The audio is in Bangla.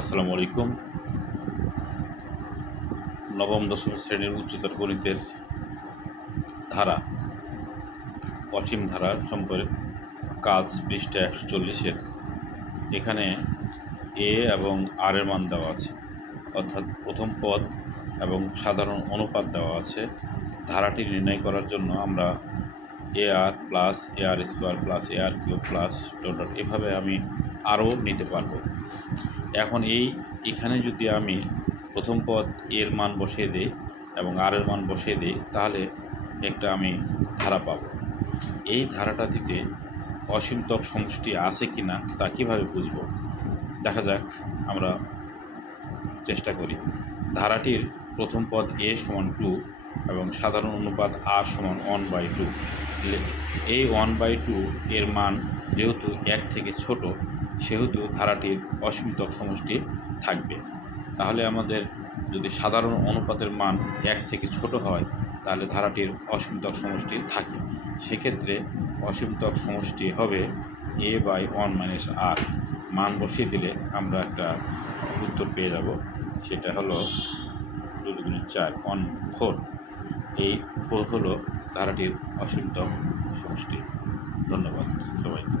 আসসালামু আলাইকুম। নবম দশম শ্রেণীর উচ্চতর গণিতের ধারা অসীম ধারা সম্পর্কে কাজ পৃষ্ঠা 140-এর এখানে এ এবং আর এর মান দেওয়া আছে, অর্থাৎ প্রথম পদ এবং সাধারণ অনুপাত দেওয়া আছে। ধারাটি নির্ণয় করার জন্য আমরা এ আর প্লাস এ আর স্কোয়ার প্লাস এ আর কিউব প্লাস ডট এভাবে আমি আরও নিতে পারবো। এখন এখানে যদি আমি প্রথম পদ এর মান বসিয়ে দিই এবং আর এর মান বসিয়ে দিই, তাহলে একটা আমি ধারা পাব। এই ধারাটাতে অসীমতক সমষ্টি আছে কি না তা কীভাবে বুঝব? দেখা যাক, আমরা চেষ্টা করি। ধারাটির প্রথম পদ এ সমান 2 এবং সাধারণ অনুপাত আর সমান 1/2। এই 1/2 এর মান যেহেতু 1 থেকে ছোট, সেহেতু ধারাটির অসীমতক সমষ্টি থাকবে। তাহলে আমাদের যদি সাধারণ অনুপাতের মান 1 থেকে ছোট হয়, তাহলে ধারাটির অসীমতক সমষ্টি থাকে। সেক্ষেত্রে অসীমতক সমষ্টি হবে a/1 - r। মান বসিয়ে দিলে আমরা একটা উত্তর পেয়ে যাব, সেটা হলো 2 × 4 4। এই 4 হলো ধারাটির অসীমতক সমষ্টি। ধন্যবাদ সবাইকে।